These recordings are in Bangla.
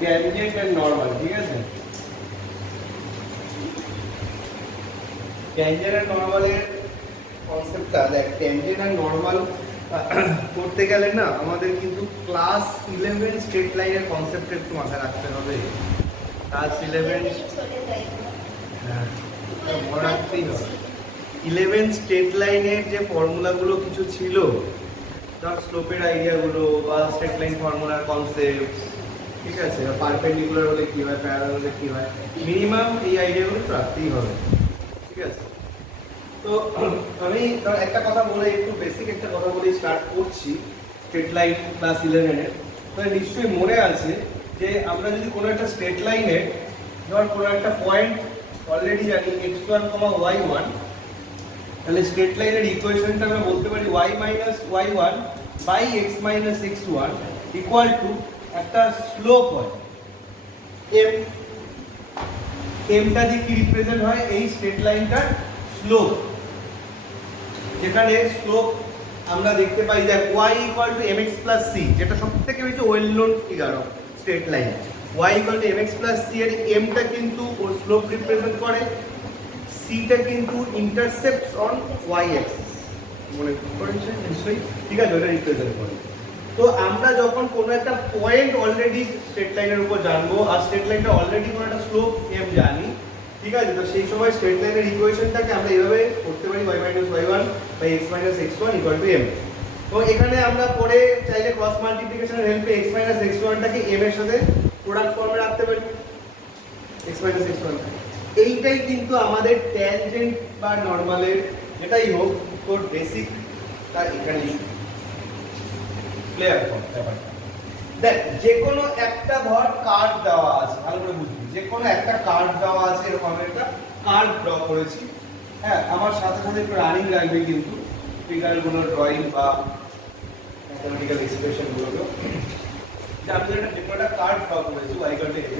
ট্যানজেন্ট এন্ড নরমাল, ঠিক আছে? ট্যানজেন্ট এন্ড নরমালের কনসেপ্টটা দেখ, ট্যানজেন্ট আর নরমাল করতে গেলে না আমাদের কিন্তু ক্লাস 11 স্ট্রেট লাইনের কনসেপ্ট একটু মাথায় রাখতে হবে। ক্লাস 11 হ্যাঁ মনে রাখতেই হবে। 11 স্ট্রেট লাইনের যে ফর্মুলাগুলো কিছু ছিল, ধর স্লোপের আইডিয়াগুলো বা স্ট্রেট লাইন ফর্মুলার কনসেপ্ট, ঠিক আছে, পারপেন্ডিকুলার হলে কি হয়, প্যারালাল হলে কি হয়, মিনিমাম এই আইডিয়াগুলো তো রাখতেই হবে, ঠিক আছে? তো আমি একটা কথা বলে, একটু বেসিক একটা কথা বলে স্টার্ট করছি স্ট্রেট লাইন ক্লাস 11 এর। তো নিশ্চয়ই মনে আছে যে আমরা যদি কোনো একটা স্ট্রেট লাইনে ধর কোনো একটা পয়েন্ট অলরেডি জানি x1, y1, তাহলে স্ট্রেট লাইনের ইকুয়েশনটা আমরা বলতে পারি y minus y1 by x minus x1 equal to একটা স্লোপ হয় m। mটা দিয়ে কি রিপ্রেজেন্ট হয়? এই স্ট্রেট লাইনটার স্লোপ, যেখানে স্লোপ আমরা দেখতে পাই যে y equal to mx plus c, যেটা সবথেকে বেশি well known figure of straight line. y equal to mx plus c এর mটা কিন্তু ওর স্লোপ রিপ্রেজেন্ট করে, c টা কিন্তু ইন্টারসেপ্টস অন y অ্যাক্সিস, মনে করেছেন নিশ্চয়ই, ঠিক আছে, ওটা রিপ্রেজেন্ট করে। তো আমরা যখন কোনো একটা পয়েন্ট অলরেডি স্ট্রেট লাইনের উপর জানবো আর স্ট্রেট লাইনটা অলরেডি কোনো একটা স্লোপ m জানি, ঠিক আছে, তো সেই সময় স্ট্রেট লাইনের ইকুয়েশনটাকে আমরা এইভাবে করতে পারি y minus y1 by x minus x1 equal to m। তো এখানে আমরা পরে চাইলে ক্রস মাল্টিপ্লিকেশনের হেল্পে x মাইনাস x1 টাকে m এর সাথে প্রোডাক্ট ফর্মে রাখতে পারি, x মাইনাস x1। এইটাই কিন্তু আমাদের ট্যানজেন্ট বা নরমালের যেটাই হোক তোর বেসিক তার এখানেই ক্লিয়ার করতে ব্যাপারটা। দেখ, যে কোনো একটা ধর কার্ভ দেওয়া আছে, ভালো করে বুঝবি, যে কোনো একটা কার্ভ দেওয়া আছে, এরকম একটা কার্ভ ড্র করেছি, হ্যাঁ, আমার সাথে সাথে একটু রানিং রাখবে কিন্তু ফিগারগুলো ড্রয়িং বা ম্যাথমেটিক্যাল এক্সপ্রেশন গুলো, যে আমি যে কোনো একটা কার্ভ ড্র করেছি y ইকুয়াল টু x।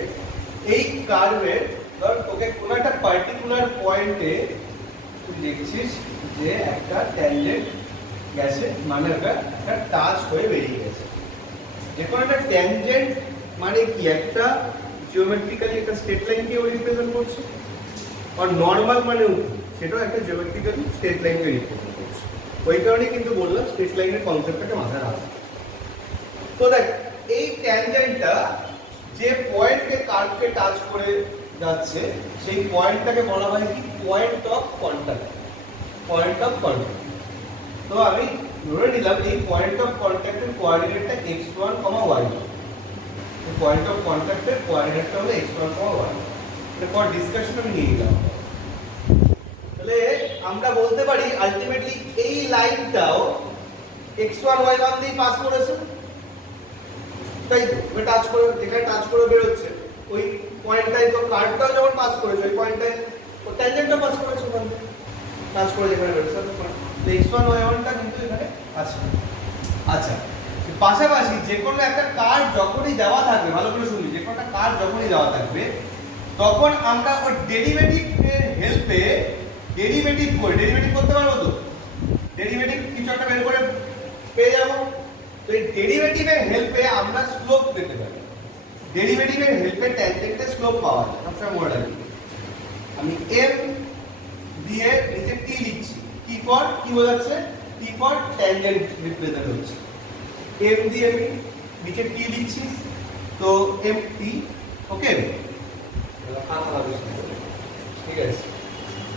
এই কার্ভে ধর তোকে কোনো একটা পার্টিকুলার পয়েন্টে তুই দেখছিস যে একটা ট্যানজেন্ট গেছে, মানে একটা টাচ হয়ে বেরিয়ে গেছে। যে কোনো একটা ট্যানজেন্ট মানে কি? একটা জিওমেট্রিক্যালি একটা স্ট্রেট লাইনকে রিপ্রেজেন্ট করছে, আর নরমাল মানে সেটাও একটা জিওমেট্রিক্যালি স্ট্রেট লাইনকে রিপ্রেজেন্ট করছে। ওই কারণে কিন্তু বললাম স্ট্রেট লাইনের কনসেপ্টটাকে মাথায় রাখা। তো দেখ, এই ট্যানজেন্টটা যে পয়েন্টকে কার্ভকে টাচ করে যাচ্ছে সেই পয়েন্টটাকে বলা হয় কি? Point of contact. Point of contact. তো আমি ধরে নিলাম এই পয়েন্ট অফ কন্টাক্টের কোঅর্ডিনেটটা x1, y1। এই পয়েন্ট অফ কন্টাক্টের কোঅর্ডিনেটটা হলো x1, y1। ফর ডিসকাশন আমি নিয়ে নিলাম। তাহলে আমরা বলতে পারি আলটিমেটলি এই লাইনটাও x1, y1 দিয়ে পাস করেছে, তাই তো? ওটা টাচ করে, যেখানে টাচ করে বের হচ্ছে ওই পয়েন্টটাই তো কার্ভটাও যখন পাস করেছে ওই পয়েন্টটাই ও ট্যানজেন্টটা পাস করেছে, ওখানে টাচ করে যেখানে বের হচ্ছে। তো x1, y1 টা কিন্তু এখানে আছে। আচ্ছা, পাশাপাশি যে কোনো একটা কার্ভ যখনই দেওয়া থাকবে, ভালো করে শুনবি, যে কোনো একটা কার্ভ যখনই দেওয়া থাকবে তখন আমরা ওই ডেরিভেটিভের হেল্পে ডেরিভেটিভ করতে পারবো। তো ডেরিভেটিভ কিছু একটা বের করে পেয়ে যাবো। তো এই ডেরিভেটিভের হেল্পে আমরা স্লোপ পেতে পারি। ডেরিভেটিভের হেল্পে ট্যানজেন্টের স্লোপ পাওয়া যায়। সবসময় মনে রাখবি, আমি m দিয়ে নিচে t লিখছি, t ফর কি বোঝাচ্ছে? t ফর ট্যানজেন্ট রিপ্রেজেন্ট হচ্ছে। m দিয়ে আমি নিচে t লিখছি, তো mt, ওকে, ঠিক আছে।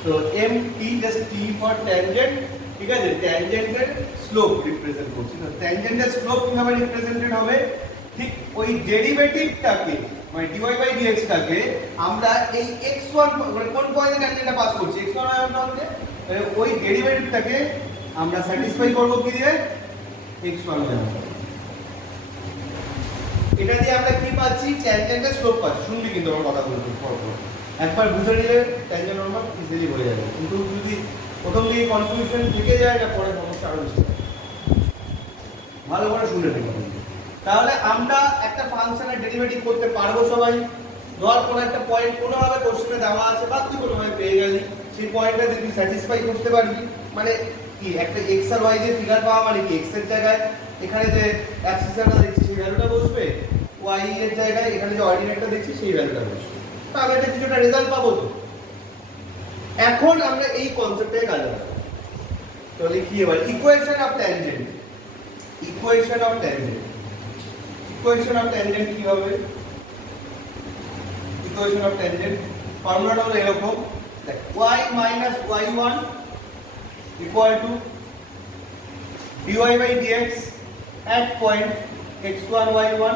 তো mt just t for tangent, ঠিক আছে, ট্যানজেন্টের স্লোপ রিপ্রেজেন্ট করছি। তো ট্যানজেন্টের স্লোপ কিভাবে রিপ্রেজেন্টেড হবে? ঠিক ওই ডেরিভেটিভটাকে মানে dy বাই dx টাকে আমরা এই x1 মানে কোন পয়েন্টে ট্যানজেন্টটা পাস করছি, x1 y1 পয়েন্টে, ওই ডেরিভেটিভটাকে আমরা স্যাটিসফাই করব কি দিয়ে? x1 y1। এটা দিয়ে আমরা কি পাচ্ছি? ট্যানজেন্টের স্লোপ পাচ্ছি। শুনবি কিন্তু আমার কথা বলতে পরপর, একবার বুঝে নিলে ট্যানজেন্ট নরমাল ইজিলি হয়ে যাবে। কিন্তু যদি প্রথম দিকে কনফিউশন থেকে যায় না, পরে সমস্যা আরো বেশি হবে। ভালো করে শুনে নিন। তাহলে আমরা একটা ফাংশনের ডেরিভেটিভ করতে পারবো সবাই। ধর কোন একটা পয়েন্ট কোনোভাবে কোশ্চেনে দেওয়া আছে বা তুই কোনোভাবে পেয়ে গেলি, সেই পয়েন্টটা তুই স্যাটিসফাই করতে পারবি। মানে কি, একটা x আর y দিয়ে ফিগার পাওয়া মানে কি, x এর জায়গায় এখানে যে অ্যাবসিসটা দেখছি সেই ভ্যালুটা বসবে, y এর জায়গায় এখানে যে অর্ডিনেটটা দেখছি সেই ভ্যালুটা বসবে। তাহলে এটা কিছুটা রেজাল্ট পাবো তো। এখন আমরা এই কনসেপ্টে কাজ করব। তো লিখি এবার equation of tangent. Equation of tangent. Equation of tangent কি হবে? ইকুয়েশন অফ ট্যানজেন্ট ফর্মুলাটা হলো এরকম, দেখ y minus y1 equal to dy by dx at point x1 y1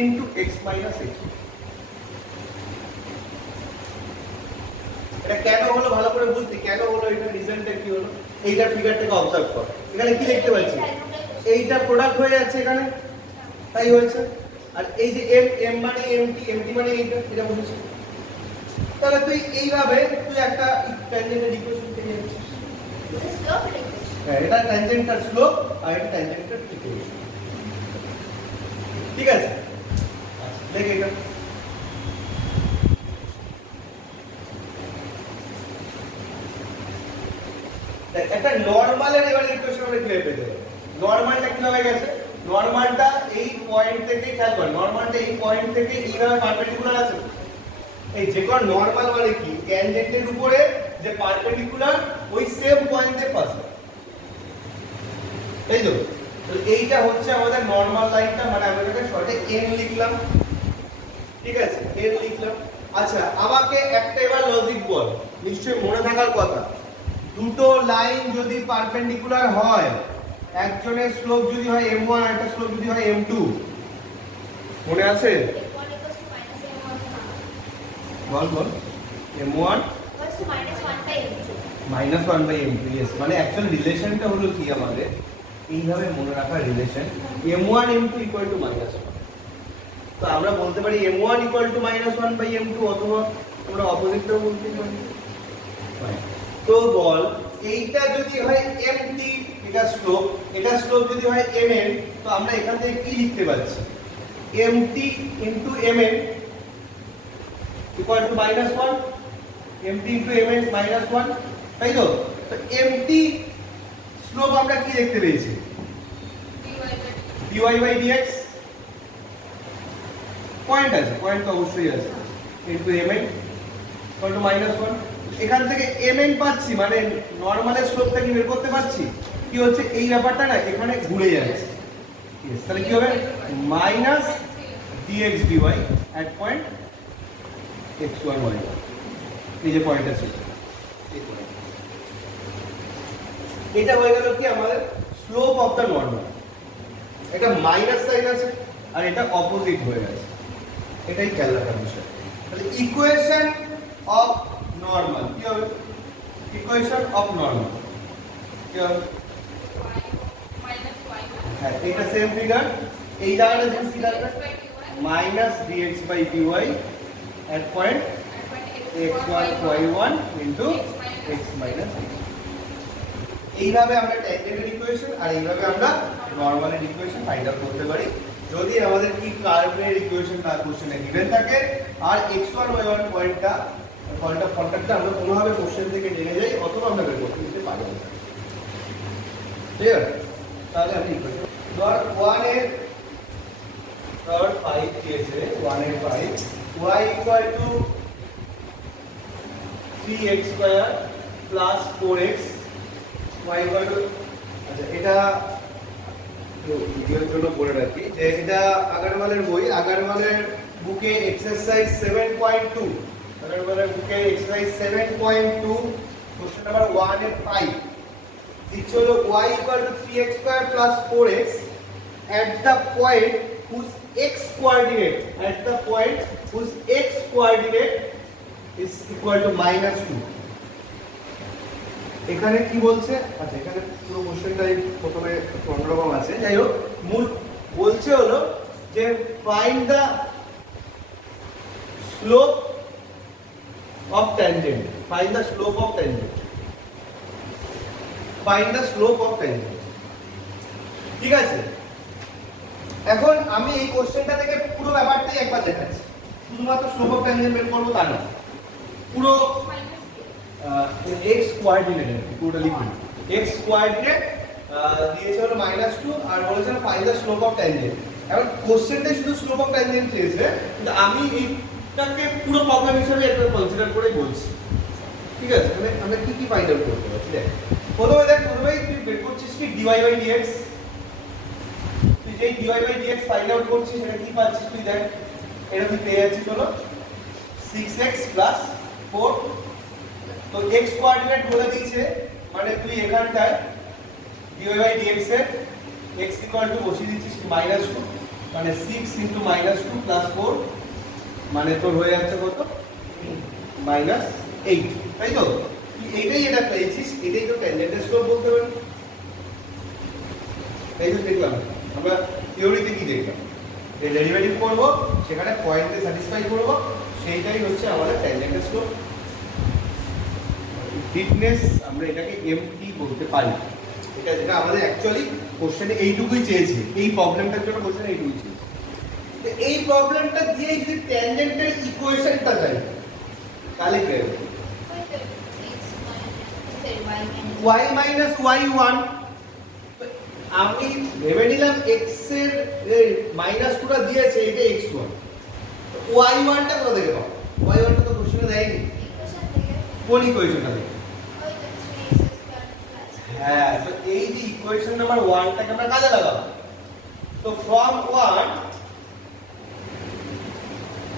into x minus x2। এটা কেন হলো ভালো করে বুঝতে, কেন হলো এটা, রিজনটা কি হলো, এইটা ফিগারটাকে অবজার্ভ কর। এখানে কি দেখতে পাচ্ছি, এইটা প্রোডাক্ট হয়ে যাচ্ছে এখানে, তাই হয়েছে। আর এই যে m, m মানে mt, mt মানে এইটা, এটা বুঝেছিস। তাহলে তুই এইভাবে তুই একটা ট্যানজেন্টের ইকুয়েশন পেয়ে যাচ্ছিস। হ্যাঁ, এটা ট্যানজেন্টের স্লোপ আর এটা ট্যানজেন্টের ইকুয়েশন। ঠিক আছে, আচ্ছা দেখ এটা একটা নরমালের এবারে ইকুয়েশন আমরা কিভাবে পেতে পারি। নরমালটা কিভাবে গেছে, নরমালটা এই পয়েন্ট থেকে, খেয়াল কর নরমালটা এই পয়েন্ট থেকে এইভাবে পারপেন্ডিকুলার আছে। এই যে কোন নরমাল মানে কি, ট্যানজেন্টের উপরে যে পারপেন্ডিকুলার ওই সেম পয়েন্টে পাস, এই তো। এইটা হচ্ছে আমাদের নরমাল লাইনটা, মানে আমরা এটাকে শর্টে n লিখলাম। ঠিক আছে, n লিখলাম। আচ্ছা আমাকে একটা এবার লজিক বল, নিশ্চয়ই মনে থাকার কথা, দুটো লাইন যদি পারপেন্ডিকুলার হয়, একজনের স্লোপ যদি হয় m1 আর একটা স্লোপ যদি হয় m2, মনে আছে? বল বল। m1 minus 1 by m2, yes, মানে অ্যাকচুয়াল রিলেশনটা হলো কি আমাদের এইভাবে মনে রাখার relation, m1 m2 equal to -1। তো আমরা বলতে পারি m1 equal to -1 by m2, অথবা আমরা অপোজিটটাও বলতে পারি। তো বল এইটা যদি হয় mt, এটা স্লোপ যদি হয় mn, তো আমরা এখান থেকে কি লিখতে পাচ্ছি, mt into mn equal to -1, mt into mn -1, তাই তো? তো mt স্লোপ আমরা কি দেখতে পেয়েছি, dy by dx, পয়েন্ট আছে, পয়েন্ট তো অবশ্যই আছে, into mn equal to -1। এখান থেকে mn পাচ্ছি, মানে নরমালের স্লোপটা কি বের করতে পারছি। কি হচ্ছে এই ব্যাপারটা না এখানে ঘুরে যাচ্ছে, তাহলে কি হবে minus dx dy at point x1 y1, এই যে পয়েন্ট আছে এটা হয়ে গেল কি আমাদের স্লোপ অফ দা নরমাল। এটা মাইনাস সাইন আছে আর এটা অপোজিট হয়ে গেছে, এটাই খেয়াল রাখার বিষয়। তাহলে ইকুয়েশন অফ নরমাল কি হবে, ইকুয়েশন অফ নরমাল কি হবে, হ্যাঁ এটা সেম ফিগার, এই জায়গাটা দেখুন কি লাগবে, minus dx by dy at point x1 y1 into x minus x। এইভাবে আমরা ট্যানজেন্টের ইকুয়েশন আর এইভাবে আমরা নরমালের ইকুয়েশন ফাইন্ড আউট করতে পারি, যদি আমাদের কি কার্ভের ইকুয়েশন তার কোশ্চেনে গিভেন থাকে আর x1 y1 পয়েন্টটা কন্ট্যাক্টটা আমরা কোনোভাবে কোশ্চেন থেকে জেনে যাই, অথবা আমরা বের করতে দিতে পারি। ক্লিয়ার? তাহলে আমি ইকুয়েশন ধর 1 এর ধর 5 দিয়েছে, 1 এর 5 y equal to 3x square plus 4x y equal to, আচ্ছা এটা ভিডিওর জন্য বলে রাখি যে এটা আগারওয়ালের বই, আগারওয়ালের বুকে এক্সারসাইজ 7.2, আগারওয়ালের বুকে এক্সারসাইজ 7.2 কোশ্চেন নাম্বার 1 এর 5 দিচ্ছে হলো y equal to 3x square plus 4x at the point whose x coordinate is equal to -2। এখানে কি বলছে, আচ্ছা এখানে পুরো কোশ্চেনটাই প্রথমে অন্যরকম আছে, যাই হোক মূল বলছে হলো যে find the slope of tangent, find the slope of tangent, find the slope of tangent. ঠিক আছে, এখন আমি এই কোশ্চেনটা থেকে পুরো ব্যাপারটাই একবার দেখাচ্ছি, শুধুমাত্র স্লোপ অফ ট্যানজেন্ট বের করবো তা না, পুরো x কোঅর্ডিনেট পুরোটা লিখুন। x কোঅর্ডিনেট দিয়েছে হলো -2 আর বলেছে find the slope of tangent. এখন কোশ্চেনটা শুধু স্লোপ অফ ট্যানজেন্ট চেয়েছে, কিন্তু আমি এইটাকে পুরো প্রবলেম হিসেবে একটা কনসিডার করে বলছি। ঠিক আছে, মানে আমরা কি কি ফাইন্ড আউট করতে পারছি দেখ। প্রথমে তুই বের করছিস কি dy বাই dx। তুই যেই dy by dx find out করছিস সেটা কি পাচ্ছিস তুই দেখ। এটা তুই পেয়ে যাচ্ছিস হলো 6x 4। তো x কোঅর্ডিনেট বলে দিয়েছে, মানে তুই এখানটায় dy বাই dx এর x বসিয়ে দিচ্ছিস -2, মানে 6 * -2 + 4, মানে তোর হয়ে যাচ্ছে কত -8, তাই তো? তুই এইটাই এটা পেয়েছিস, এটাই তো ট্যানজেন্টের স্লোপ বলতে পারি। তাই তো দেখলাম আমরা থিওরিতে কি দেখলাম, যে ডেরিভেটিভ করব সেখানে পয়েন্টে স্যাটিসফাই করব, সেইটাই হচ্ছে আমাদের ট্যানজেন্টের স্লোপ। ডিপনেস আমরা এটাকে এমটি বলতে পারি। এটা যেটা আমাদের অ্যাকচুয়ালি কোশ্চেনে এইটুকুই চেয়েছে, এই প্রবলেমটার জন্য কোশ্চেনে এইটুকুই চেয়েছে। তো এই প্রবলেমটা দিয়ে যদি ট্যানজেন্টের ইকুয়েশনটা চাই তাহলে কি হবে? y y1। আমি ভেবে নিলাম x এর -2টা দিয়েছে, এটা x1, y1 টা কোথা থেকে পাবো? y1 টা তো কোশ্চেনে দেয়নি। কোন ইকুয়েশনটা দেয়? হ্যাঁ, তো এই যে ইকুয়েশন নাম্বার 1 টাকে আমরা কাজে লাগাবো। তো ফ্রম 1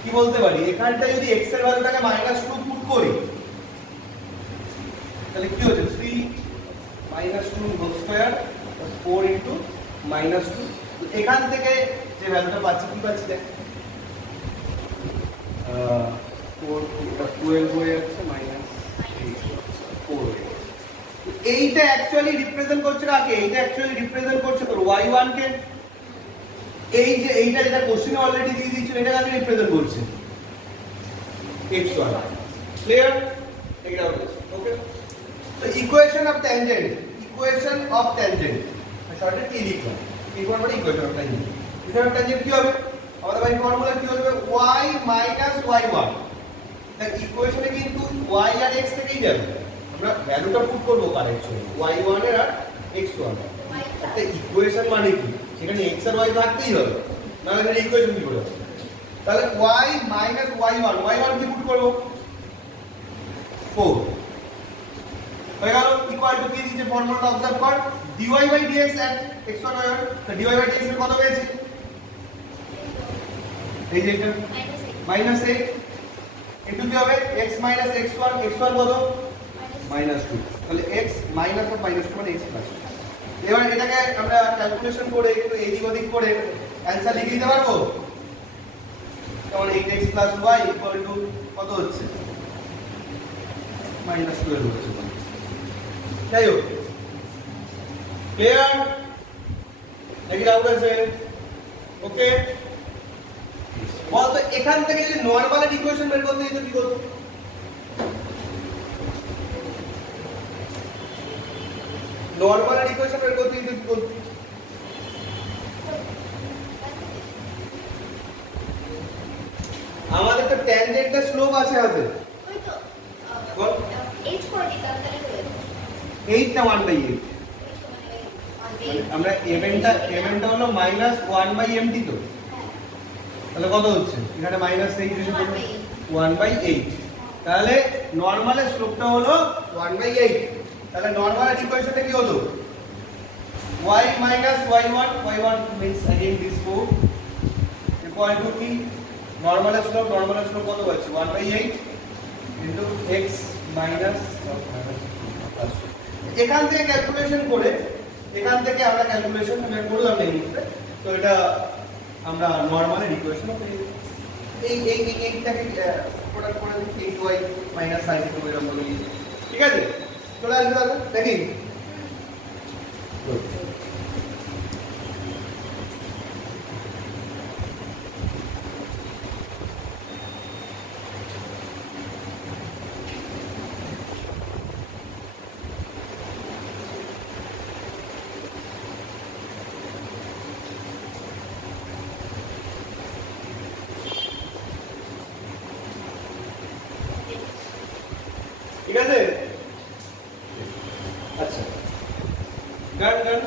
কি বলতে পারি, এখানটা যদি x এর ভ্যালুটাকে -2 পুট করি তাহলে কি হচ্ছে 3 -2 হোল স্কয়ার 4 * -2। তো এখান থেকে যে ভ্যালুটা পাচ্ছি কি পাচ্ছি দেখ, 4 এটা 12 হয়ে যাচ্ছে -4। এইটা অ্যাকচুয়ালি রিপ্রেজেন্ট করছে কাকে? এইটা অ্যাকচুয়ালি রিপ্রেজেন্ট করছে তোর y1 কে। এই যে এইটা যেটা কোশ্চেনে অলরেডি দিয়ে দিয়েছিল, এটা কাকে রিপ্রেজেন্ট করছে? x1। ক্লিয়ার? এটা ওকে। তো ইকুয়েশন অফ ট্যানজেন্ট, শর্টে কি লিখলাম? ইকুয়াল মানে equation of tangent. Equation of tangent কি হবে? আমাদের বাই ফর্মুলা কি হবে? y y1। দেখ ইকুয়েশনে কিন্তু y আর x থেকেই যাবে, আমরা ভ্যালুটা পুট করব কার অ্যাকচুয়ালি y1 এর আর x1। একটা ইকুয়েশন মানে কি, সেখানে x আর y থাকতেই হবে, নাহলে এটা ইকুয়েশন কি করে হবে? তাহলে y y1 কি পুট করব? 4 হয়ে গেল। ইকুয়াল টু কি দিয়েছে ফর্মুলাটা অবজার্ভ কর, dy by dx at x1 y1। তো dy বাই dx এর কত পেয়েছি? এই যে এটা -8 ইনটু কি হবে x x1 x1 কত? -2। তাহলে x মাইনাস অফ -2 মানে x প্লাস। এবার এটাকে আমরা ক্যালকুলেশন করে একটু এদিক ওদিক করে অ্যানসার লিখে দিতে পারবো। যেমন 8x + y কত হচ্ছে? -12 হচ্ছে। তাই হোক, ক্লিয়ার নাকি ডাউট আছে? ওকে, বলতো এখান থেকে যদি নরমালের ইকুয়েশন বের করতে দিত কি করতে? নরমালের ইকুয়েশন বের করতে দিত কি করতে? আমাদের তো ট্যানজেন্টের স্লোপ আছে হাতে, ওই তো বল h করে দিতাম তাহলে হয়ে যেত 8 না 1/8। আমরা mnটা হলো -1/mt তো, তাহলে কত হচ্ছে এখানে -8 1/8। তাহলে নরমালের স্লোপটা হলো 1/8। তাহলে নরমালের ইকুয়েশনটা কি হলো? y y1 means again this 4 equal to কি নরমালের স্লোপ কত হচ্ছে 1/8 into x minus এখান থেকে ক্যালকুলেশন করে আমরা ক্যালকুলেশন বের করলাম এই মুহূর্তে। তো এটা আমরা নরমালের ইকুয়েশন পেয়ে এইটাকে প্রোডাক্ট করে দিচ্ছি 8y - sin তো এরকম বলি। ঠিক আছে, চলে আসবে তাহলে দেখি। ঠিক আছে, আচ্ছা ডান।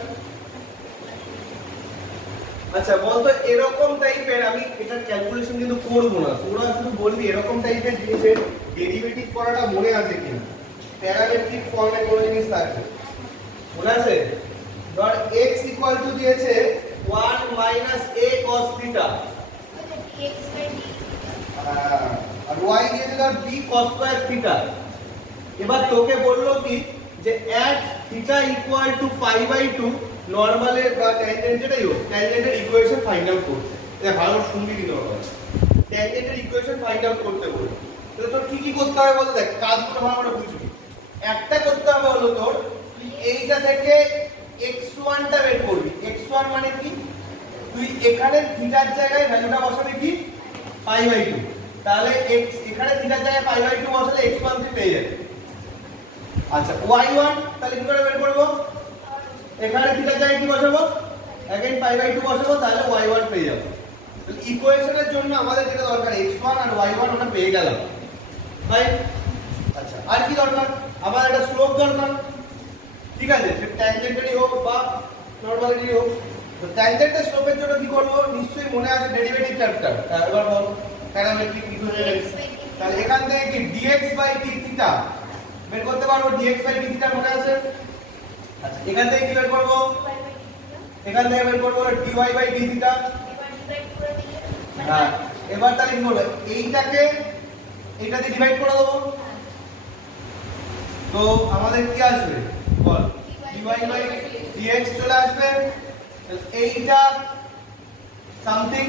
আচ্ছা বলতো এরকম টাইপের, আমি এটা ক্যালকুলেশন কিন্তু করব না, তোরা শুধু বলবি এরকম টাইপের জিনিসের ডেরিভেটিভ করাটা মনে আছে কিনা। প্যারামেট্রিক ফর্মে কোন জিনিস থাকে মনে আছে? ধর x ইকুয়াল টু দিয়েছে 1 মাইনাস a cos থিটা, আর y দিয়েছে ধর b cos স্কয়ার থিটা। এবার তোকে বললো কি যে at theta equal to pi by 2 নরমালের বা ট্যানজেন্টের ট্যানজেন্টের ইকুয়েশন ফাইন্ড আউট করতে। এটা ভালো শুনবি কি নরমাল ট্যানজেন্টের ইকুয়েশন ফাইন্ড আউট করতে বলে। তাহলে তোর কি কি করতে হবে বলতে, দেখ কাজগুলো ভালো করে বুঝবি। একটা করতে হবে হলো তোর এইটা থেকে x1 টা বের করবি। x1 মানে কি, তুই এখানে থিটার জায়গায় ভ্যালুটা বসাবি কি পাই বাই 2, তাহলে x এখানে থিটার জায়গায় পাই বাই 2 বসালে x1 তুই পেয়ে যাবে। আচ্ছা y1 তাহলে কি করে বের করব, এখানে থিটার জায়গায় কি বসাবো अगेन পাই বাই 2 বসাবো, তাহলে y1 পেয়ে যাব। তাহলে ইকুয়েশনের জন্য আমাদের যেটা দরকার x1 আর y1 ওটা পেয়ে গেলাম, রাইট? আচ্ছা আর কি দরকার, আমার একটা স্লোপ দরকার, ঠিক আছে? সে ট্যানজেন্টেরই হোক বা নরমালেরই হোক। তো ট্যানজেন্টের স্লোপের জন্য কি করব, নিশ্চয়ই মনে আছে ডেরিভেটিভ চ্যাপ্টার। এবার বল প্যারামেট্রিক ইকুয়েশন, তাহলে এখান থেকে কি dx বাই d থিটা বের করতে পারবো। dx বাই d থিটা মনে আছে? আচ্ছা এখান থেকে কি বের করব, এখান থেকে বের করব dy বাই d থিটা। হ্যাঁ এবার তাহলে কি করব, এইটাকে এইটা দিয়ে ডিভাইড করে দেব, তো আমাদের কি আসবে বল dy বাই dx চলে আসবে। এইটা সামথিং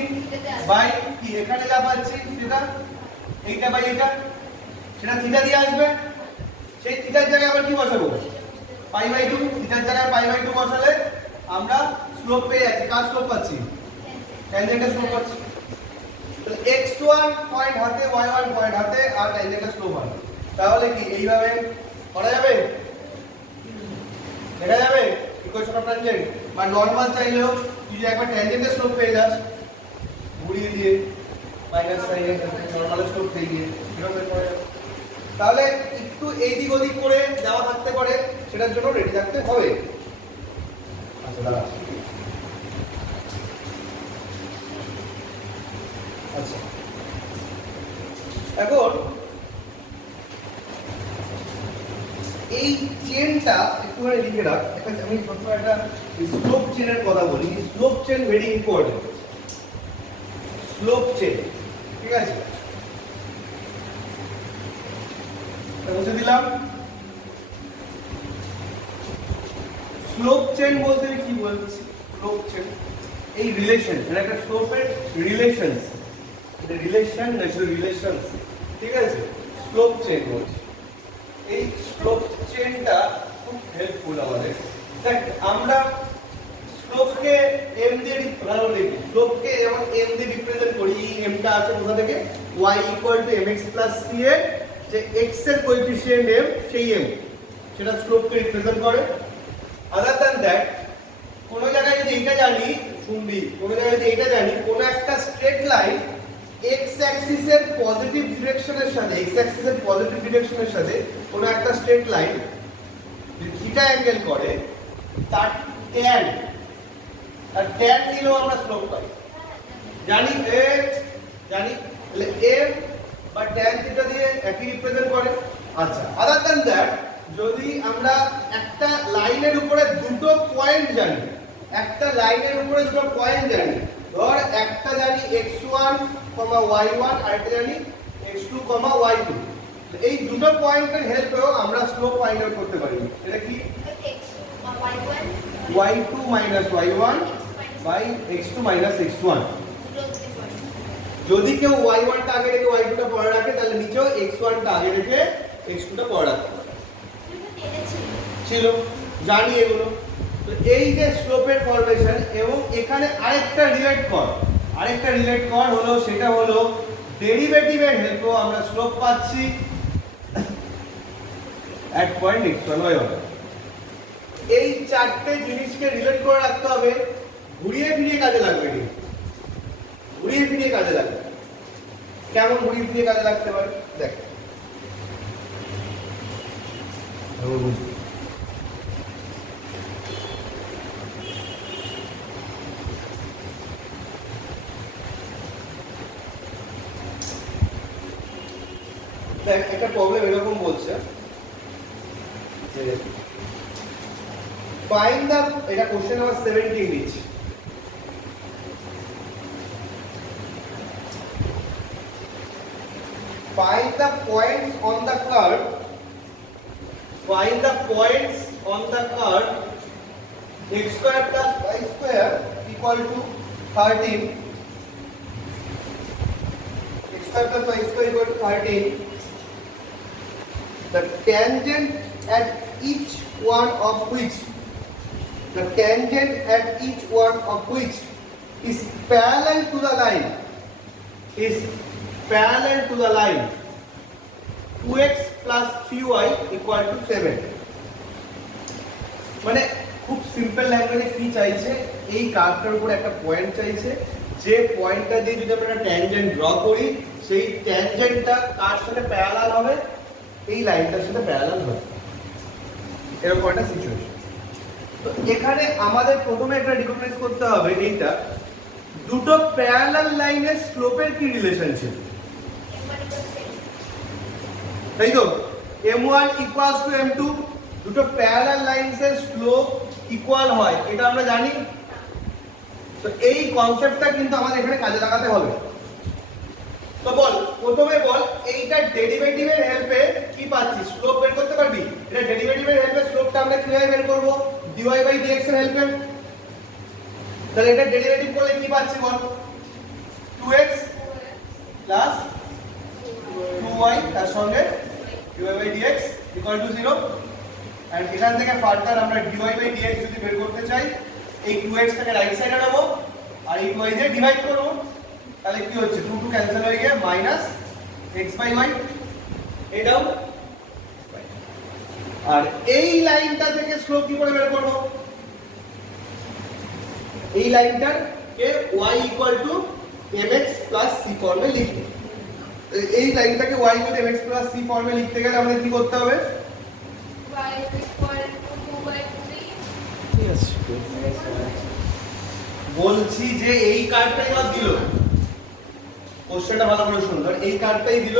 বাই কি এখানে যা পাচ্ছি সেটা এইটা বাই এইটা, সেটা থিটা দিয়ে আসবে। সেই থিটার জায়গায় আবার কি বসাবো পাই বাই 2, থিটার জায়গায় পাই বাই 2 বসালে আমরা স্লোপ পেয়ে যাচ্ছি। কার স্লোপ পাচ্ছি, ট্যানজেন্টের স্লোপ পাচ্ছি। তো x1 পয়েন্ট হাতে, y1 পয়েন্ট হাতে, আর ট্যানজেন্টের স্লোপ হবে। তাহলে কি এইভাবে করা যাবে, এটা যাবে ইকুয়েশন অফ ট্যানজেন্ট। বা নরমাল চাইলেও তুই যদি একবার ট্যানজেন্টের স্লোপ পেয়ে যাস ঘুরিয়ে দিয়ে মাইনাস সাইনের নরমালের স্লোপ পেয়ে গিয়ে এভাবে করে, তাহলে একটু এইদিক ওদিক করে যাওয়া থাকতে পারে, সেটার জন্য রেডি থাকতে হবে। আচ্ছা দাঁড়া, আচ্ছা এখন এই চেনটা একটুখানি লিখে রাখ। আমি প্রথমে একটা স্লোপ চেনের কথা বলি। Slope chain very important, slope chain, ঠিক আছে? বুঝে দিলাম। স্লোপ চেন বলতে আমি কি বলছি, স্লোপ চেন এই রিলেশন, এটা একটা স্লোপের রিলেশনস, এটা রিলেশন না শুধু রিলেশনস, ঠিক আছে? স্লোপ চেন বলছি। এই স্লোপ চেনটা খুব হেল্পফুল আমাদের। দেখ আমরা স্লোপকে m দিয়ে ভালো লিখি, স্লোপকে যেমন m দিয়ে রিপ্রেজেন্ট করি। এই m টা আছে কোথা থেকে, y mx c এর যে x এর কোএফিসিয়েন্ট m, সেই m সেটা স্লোপকে রিপ্রেজেন্ট করে। আদার দ্যান দ্যাট কোন জায়গায় যদি এটা জানি শুনবি, কোন জায়গায় যদি এটা জানি, কোন একটা স্ট্রেট লাইন x অ্যাক্সিস এর পজিটিভ ডিরেকশনের সাথে, x অ্যাক্সিস এর পজিটিভ ডিরেকশনের সাথে কোন একটা স্ট্রেট লাইন যদি থিটা অ্যাঙ্গেল করে, তার tan, আর tan দিলেও আমরা স্লোপ পাই। জানি জানি তাহলে m বা tan থিটা দিয়ে একই রিপ্রেজেন্ট করে। আচ্ছা আদার দ্যান দ্যাট যদি আমরা একটা লাইনের উপরে দুটো পয়েন্ট জানি, একটা লাইনের উপরে দুটো পয়েন্ট জানি, ধর একটা জানি x1, y1 আর একটা জানি x2, y2, এই দুটো পয়েন্টের হেল্পেও আমরা স্লোপ ফাইন্ড আউট করতে পারি। এটা কি y2 y1 by x2 x1। যদি কেউ y1 টা আগে রেখে y2 টা পরে রাখে, তাহলে নিচেও x1 টা আগে রেখে x2 টা পরে রাখতে পারে। ছিল জানি এগুলো। তো এই যে স্লোপের ফরমেশন, এবং এখানে আরেকটা রিলেট কর হলো, সেটা হলো ডেরিভেটিভের হেল্পেও আমরা স্লোপ পাচ্ছি at point x1 y1। এই চারটে জিনিসকে রিলেট করে রাখতে হবে, ঘুরিয়ে ফিরিয়ে কাজে লাগবে। ঘুরিয়ে ফিরিয়ে কাজে লাগবে। কেমন ঘুরিয়ে ফিরিয়ে কাজে লাগতে পারে দেখ। দেখ একটা প্রবলেম এরকম বলছে যে ফাইন্ড দ্য, এটা কোশ্চেন নাম্বার 17 নিচ্ছে, find the points on the curve, find the points on the curve x square plus y square equal to 13, x square plus y square equal to 13, the tangent at each one of which, the tangent at each one of which is parallel to the line, is parallel to the line 2x plus 3y equal to 7. মানে খুব সিম্পল ল্যাঙ্গুয়েজে কি চাইছে, এই কার্ভটার উপর একটা পয়েন্ট চাইছে, যে পয়েন্টটা দিয়ে যদি আমরা একটা ট্যানজেন্ট ড্র করি সেই ট্যানজেন্টটা কার সাথে প্যারালাল হবে, এই লাইনটার সাথে প্যারালাল হবে, এরকম একটা সিচুয়েশন। তো এখানে আমাদের প্রথমে একটা রিকগনাইজ করতে হবে এইটা, দুটো প্যারালাল লাইনের স্লোপের কি রিলেশনশিপ, তাই তো m1 ইকুয়ালস টু m2, দুটো প্যারালাল লাইনসের স্লোপ ইকুয়াল হয়, এটা আমরা জানি। তো এই কনসেপ্টটা কিন্তু আমাদের এখানে কাজে লাগাতে হবে। তো বল, প্রথমে বল এইটার ডেরিভেটিভের হেল্পে কি পাচ্ছি, স্লোপ বের করতে পারবি? এটা ডেরিভেটিভের হেল্পে স্লোপটা আমরা কিভাবে বের করব, dy বাই dx এর হেল্পে। তাহলে এটা ডেরিভেটিভ করলে কি পাচ্ছি বল, 2x প্লাস 2y তার সঙ্গে dy by dx equal to 0, and এখান থেকে ফার্দার আমরা dy by dx যদি বের করতে চাই, এই 2x টাকে রাইট সাইডে নেব আর এই 2y দিয়ে ডিভাইড করব, তাহলে কি হচ্ছে 2 2 ক্যান্সেল হয়ে গিয়ে মাইনাস x by y, এটাও। আর এই লাইনটা থেকে স্লোপ কি করে বের করব, এই লাইনটার কে y equal to mx plus c ফর্মে লিখি। এই লাইনটাকে y equal to mx plus c ফর্মে লিখতে গেলে আমাদের কি করতে হবে, y equal to 2/3। यस, বলছি যে এই কার্ডটাই বাদ দিল, কোশ্চেনটা ভালো করে শুন, ধর এই কার্ডটাই দিল,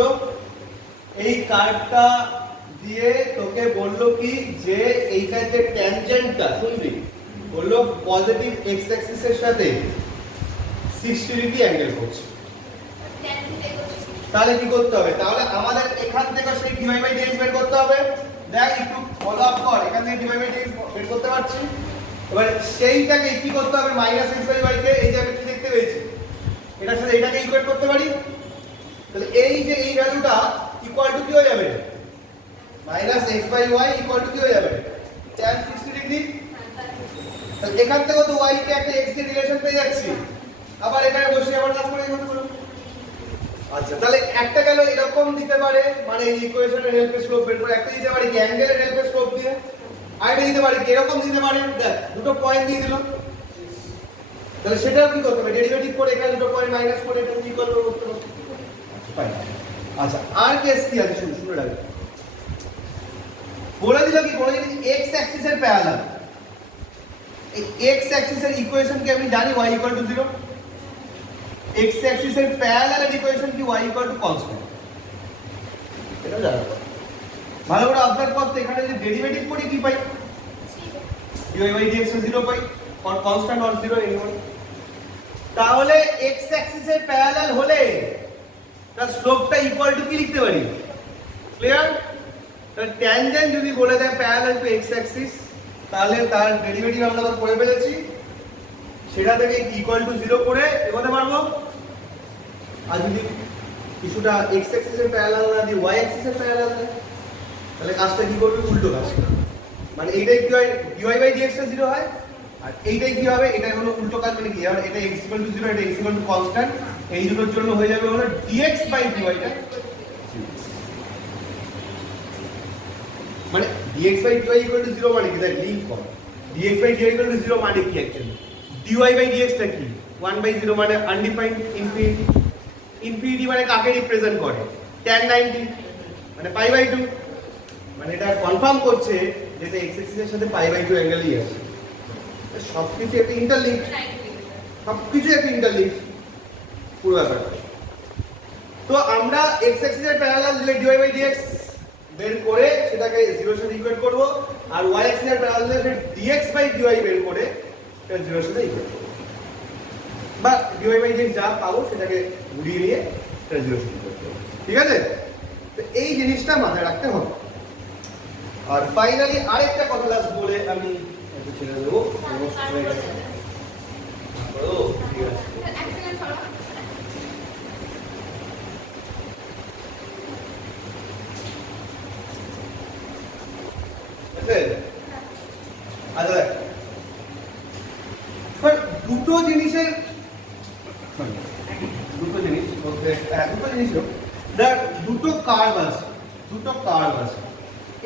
এই কার্ডটা দিয়ে তোকে বললো কি যে এইটার যে ট্যানজেন্টটা শুনবি, বললো পজিটিভ x অ্যাক্সিস এর সাথে 60 ডিগ্রি অ্যাঙ্গেল করছে। তাহলে কি করতে হবে, তাহলে আমাদের এখান থেকে সেই dy by dx বের করতে হবে। দেখ একটু ফলো আপ কর, এখান থেকে dy by dx বের করতে পারছি। এবার সেইটাকে কি করতে হবে, মাইনাস x by y কে এই যে আমি কি দেখতে পেয়েছি এটার সাথে এটাকে ইকুয়েট করতে পারি, তাহলে এই যে এই ভ্যালুটা ইকুয়াল টু কি হয়ে যাবে, minus x by y equal two কি হয়ে যাবে, tan 60 ডিগ্রি। তাহলে এখান থেকে তো y কে একটা x এর রিলেশন পেয়ে যাচ্ছি, আবার এখানে বসে আবার কাজ করে ইকুয়েট করব। আচ্ছা, তাহলে একটা গেল এরকম দিতে পারে, মানে এই ইকুয়েশনের হেল্পে স্লোপ বের করে, একটা দিতে পারে কি অ্যাঙ্গেলের হেল্পে স্লোপ দিয়ে, আরেকটা দিতে পারে কি এরকম দিতে পারে, দেখ দুটো পয়েন্ট দিয়ে দিল, তাহলে সেটাও কি করতে হবে, ডেরিভেটিভ করে এখানে দুটো পয়েন্ট মাইনাস করে এটা ইকুয়াল করতে হবে। ফাইন। আচ্ছা, আর কেস কি আছে শুনুন, শুনে রাখবেন, বলে দিল কি কোনো যদি x অ্যাক্সিস এর প্যারালাল, এই x অ্যাক্সিস এর ইকুয়েশন কি আমি জানি y equal to 0, x Axis এর প্যারালাল এর ইকুয়েশন কি y equal to কনস্ট্যান্ট, এটা জানা ভালো করে অবজার্ভ করতে, এখানে যদি ডেরিভেটিভ করি কি পাই, dy by dx 0 pi, or constant or 0 anyone। তাহলে x অ্যাক্সিস এর প্যারালাল হলে তার স্লোপটা ইকুয়াল টু কি লিখতে পারি, ক্লিয়ার? তার ট্যানজেন্ট যদি বলে দেয় প্যারালাল টু x অ্যাক্সিস, তাহলে তার ডেরিভেটিভ আমরা তো করে ফেলেছি, সেটা থেকে ইকুয়াল টু 0 করে এগোতে পারবো। আর যদি কিছুটা x অ্যাক্সিস এর প্যারালাল না দিয়ে y অ্যাক্সিস এর প্যারালাল দেয়, তাহলে কাজটা কি করবে, উল্টো কাজ করবে, মানে এইটাই কি হয় dy by dx টা 0 হয়, আর এইটাই কি হবে, এটা হলো উল্টো কাজ, মানে কি এটা x equal to 0, এটা x equal to constant, এই দুটোর জন্য হয়ে যাবে হলো dx by dy টা, মানে dx by dy equal to 0 মানে কি, তাই লিংক কর, dx by dy equal to 0 মানে কি অ্যাকচুয়ালি, dy by dx টা কি 1/0 মানে আনডিফাইন্ড ইনফিনিটি, ইনফিনিটি মানে কাকে রিপ্রেজেন্ট করে, tan 90 মানে π/2, মানে এটা কনফার্ম করছে যে এটা x অ্যাক্সিস এর সাথে π/2 অ্যাঙ্গেলই আছে, সবকিছু একটা ইন্টারলিঙ্ক, সবকিছু একটা ইন্টারলিঙ্ক পুরো ব্যাপারটা। তো আমরা x অ্যাক্সিসের প্যারালাল দিলে dy বাই dx বের করে সেটাকে 0 এর সাথে ইকুয়েট করব, আর y অ্যাক্সিসের প্যারালাল দিলে dx বাই dy বের করে এটা 0 এর সাথে ইকুয়েট করব, বা dy বাই dx যা পাবো সেটাকে ঘুরিয়ে নিয়ে এটা 0 এর সাথে ইকুয়েট করব। ঠিক আছে, তো এই জিনিসটা মাথায় রাখতে হবে। আর ফাইনালি আরেকটা কথা লাস্ট বলে আমি একটু ছেড়ে দেবো। হয়ে গেছে। ও ঠিক আছে। অ্যাক্সিডেন্ট হলো আচ্ছা দেখ, দুটো জিনিসের দুটো জিনিস দেখ, দুটো কার্ভ আছে,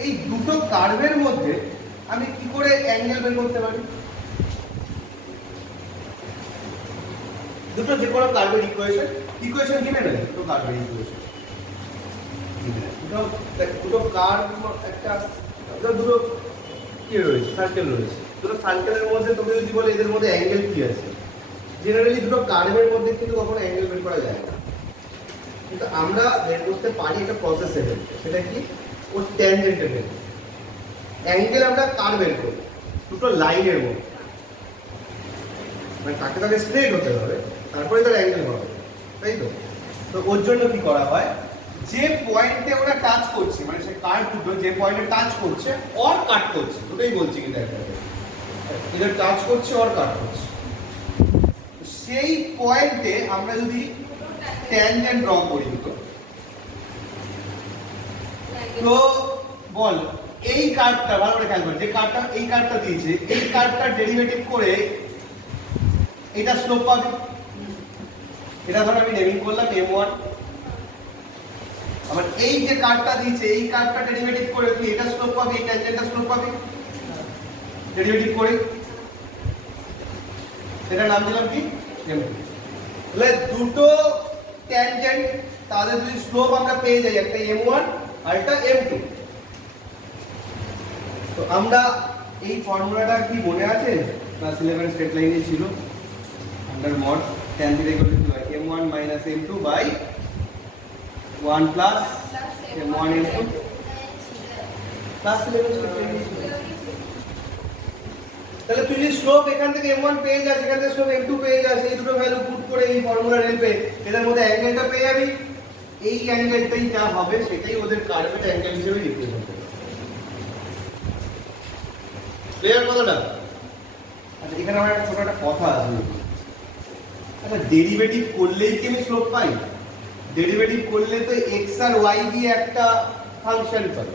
এই দুটো কার্ভের মধ্যে আমি কি করে অ্যাঙ্গেল বের করতে পারি? দুটো যে কোনো কার্ভের ইকুয়েশন গিভেন আছে, দুটো কার্ভের ইকুয়েশন দুটো কার্ভ, একটা দুটো কি রয়েছে, সার্কেল রয়েছে, দুটো সার্কেলের মধ্যে তুমি যদি বলে এদের মধ্যে অ্যাঙ্গেল কি আছে, জেনারেলি দুটো কার্ভের মধ্যে কিন্তু কখনো অ্যাঙ্গেল বের করা যায় না, কিন্তু আমরা বের করতে পারি একটা প্রসেসে। সেটা কি? ও ট্যানজেন্টে বের করি অ্যাঙ্গেল, আমরা কার্ভ বের করি দুটো লাইনের মধ্যে, মানে তাকে তাকে স্ট্রেট হতে হবে, তারপরে তার অ্যাঙ্গেল হবে, তাই তো? তো ওর জন্য কি করা হয়, যে পয়েন্টে ওরা টাচ করছে, মানে সে কার্ভ দুটো যে পয়েন্টে টাচ করছে অর কাট করছে, দুটোই বলছি কিন্তু একসাথে, এদের টাচ করছে অর কাট করছে, সেই পয়েন্টে আমরা যদি ট্যানজেন্ট ড্র করি দুটো, তো বল এই কার্ভটা ভালো করে খেয়াল কর, যে কার্ভটা এই কার্ভটা দিয়েছে, এই কার্ভটার ডেরিভেটিভ করে এটা স্লোপ পাবে, এটা ধর আমি নেমিং করলাম m1, আবার এই যে কার্ভটা দিয়েছে এই কার্ভটা ডেরিভেটিভ করে তুই এটা স্লোপ পাবি, এই ট্যানজেন্টটা স্লোপ পাবি, ডেরিভেটিভ করে এটা নাম দিলাম কি m2। তাহলে দুটো ট্যানজেন্ট তাদের যদি স্লোপ আমরা পেয়ে যাই, একটা m1 আর একটা m2, তো আমরা এই ফর্মুলাটা কি মনে আছে? ক্লাস 11 স্ট্রেট লাইনে ছিল, under mod tan θ = m1 - m2 by 1 plus m1 m2, class 11 straight লাইনে ছিল। তাহলে তুই যদি স্লোপ এখান থেকে m1 পেয়ে যাস, এখান থেকে স্লোপ m2 পেয়ে যাস, এই দুটো ভ্যালু পুট করে এই ফর্মুলার হেল্পে এদের মধ্যে অ্যাঙ্গেলটা পেয়ে যাবি, এই অ্যাঙ্গেলটাই যা হবে সেটাই ওদের কার্ভের অ্যাঙ্গেল হিসেবে রিপ্রেজেন্ট করবে। ক্লিয়ার কথাটা? আচ্ছা, এখানে আমার একটা ছোট একটা কথা আছে। আচ্ছা, ডেরিভেটিভ করলেই কি আমি স্লোপ পাই? ডেরিভেটিভ করলে তো x আর y দিয়ে একটা ফাংশন পাই,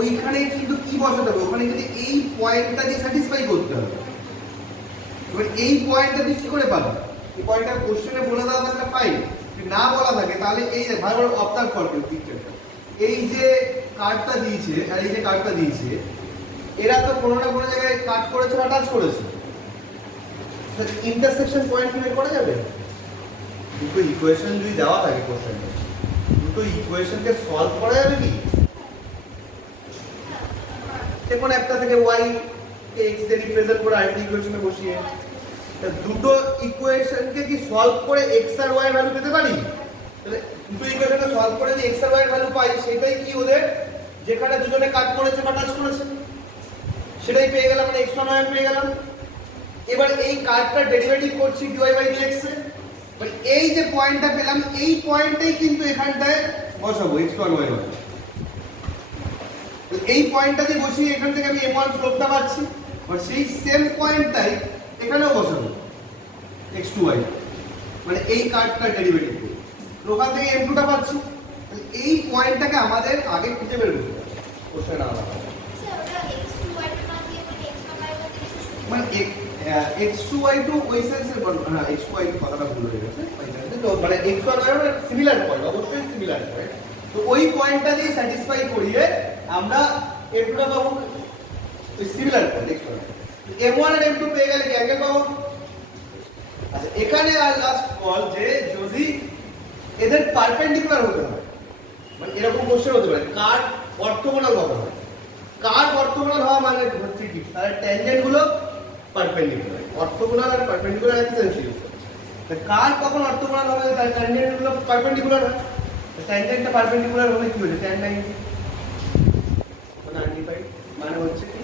ওইখানে কিন্তু কি বসাতে হবে, ওখানে কিন্তু এই পয়েন্টটা দিয়ে স্যাটিসফাই করতে হবে। এবার এই পয়েন্টটা তুই কি করে পাবি? এই পয়েন্টটা কোশ্চেনে বলে দেওয়া থাকলে ফাইন, যদি না বলা থাকে তাহলে এই যে ভালো করে অবজার্ভ করবে পিকচারটা, এই যে কার্ভটা দিয়েছে আর এই যে কার্ভটা দিয়েছে, এরা তো কোনো না কোনো জায়গায় কাট করেছে বা টাচ করেছে, ইন্টারসেকশন পয়েন্ট বের করা যাবে। দুটো ইকুয়েশন যদি দেওয়া থাকে কোশ্চেনে, দুটো ইকুয়েশনকে সলভ করা যাবে কি? যেকোনো একটা থেকে y কে x দিয়ে রিপ্রেজেন্ট করে আরেকটা ইকুয়েশনে বসিয়ে দুটো ইকুয়েশনকে কি সলভ করে x আর y এর ভ্যালু পেতে পারি? তাহলে দুটো ইকুয়েশনকে সলভ করে যে x আর y এর ভ্যালু পাই, সেটাই কি ওদের যেখানে দুজনে কাট করেছে বা টাচ করেছে সেটাই পেয়ে গেলাম, মানে x1 y পেয়ে গেলাম। এবার এই কার্ভটার ডেরিভেটিভ করছি dy বাই dx এ, মানে এই যে পয়েন্টটা পেলাম এই পয়েন্টেই কিন্তু এখানটায় বসাবো x1 y1, এই পয়েন্টটা দিয়ে বসিয়ে এখান থেকে আমি m1 স্লোপটা পাচ্ছি, আর সেই সেম পয়েন্টটাই এখানেও বসাবো x2 y, মানে এই কার্ভটার ডেরিভেটিভ করে ওখান থেকে m2 টা পাচ্ছি। এই পয়েন্টটাকে আমাদের আগে খুঁজে বের করতে হবে কোশ্চেন আলাদা, মানে x2 y2 ওই সেন্সের না, x2 y2 কথাটা ভুল হয়ে গেছে, তো মানে x1 y1 সিমিলার পয়েন্ট, অবশ্যই সিমিলার পয়েন্ট, তো ওই পয়েন্টটা দিয়ে স্যাটিসফাই করিয়ে আমরা m2 টা পাবো, ওই সিমিলার পয়েন্ট x1 m1 আর m2 পেয়ে গেলে কি অ্যাঙ্গেল পাবো। আচ্ছা, এখানে আর লাস্ট কল যে যদি এদের পারপেন্ডিকুলার হতে হয়, মানে এরকম কোশ্চেন হতে পারে কার্ভ অর্থোগোনাল হতে হয়, কার্ভ অর্থোগোনাল হওয়া মানে হচ্ছে কি, তার ট্যানজেন্ট গুলো পারপেন্ডিকুলার, অর্থোগোনাল আর পারপেন্ডিকুলার একই সেন্স ইউজ করছে। তা কার কখন অর্থোগোনাল হবে তাই ট্যানজেন্ট গুলো পারপেন্ডিকুলার হয়। ট্যানজেন্টটা পারপেন্ডিকুলার হলে কি হচ্ছে tan 90 95 মানে হচ্ছে কি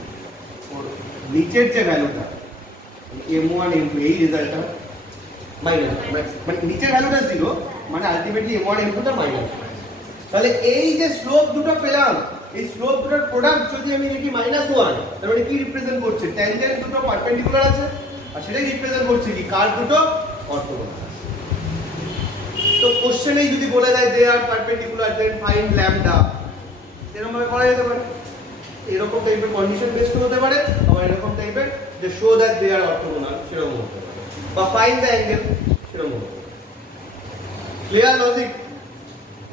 ওর নিচের যে ভ্যালুটা m1 m2 এই রেজাল্টটা মাইনাস মানে নিচের ভ্যালুটা 0 মানে আলটিমেটলি m1 m2 টা মাইনাস। তাহলে এই যে স্লোপ দুটো পেলাম এই স্লোপ দুটোর প্রোডাক্ট যদি আমি লিখি -1 তার মানে কি রিপ্রেজেন্ট করছে ট্যানজেন্ট দুটো পারপেন্ডিকুলার আছে আর সেটাই রিপ্রেজেন্ট করছে কি কার দুটো অর্থোগোনাল। তো কোশ্চেনেই যদি বলে দেয় they are perpendicular then find lambda এরকম ভাবে করা যেতে পারে। এরকম টাইপের কন্ডিশন বেসড হতে পারে আবার এরকম টাইপের যে show that they are orthogonal সেরকম হতে পারে বা ফাইন্ড দ্য অ্যাঙ্গেল সেরকম হতে পারে। Clear logic?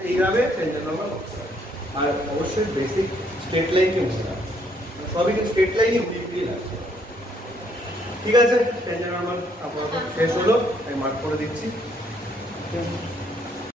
এইভাবে ট্যানজেন্ট নরমাল করতে হবে। আর অবশ্যই বেসিক স্ট্রেট লাইন কি মনে রাখবে সবই কিন্তু স্ট্রেট লাইনই উইকলি লাগছে। ঠিক আছে ট্যানজেন্ট নরমাল আপাতত শেষ হলো আমি মার্ক করে দিচ্ছি।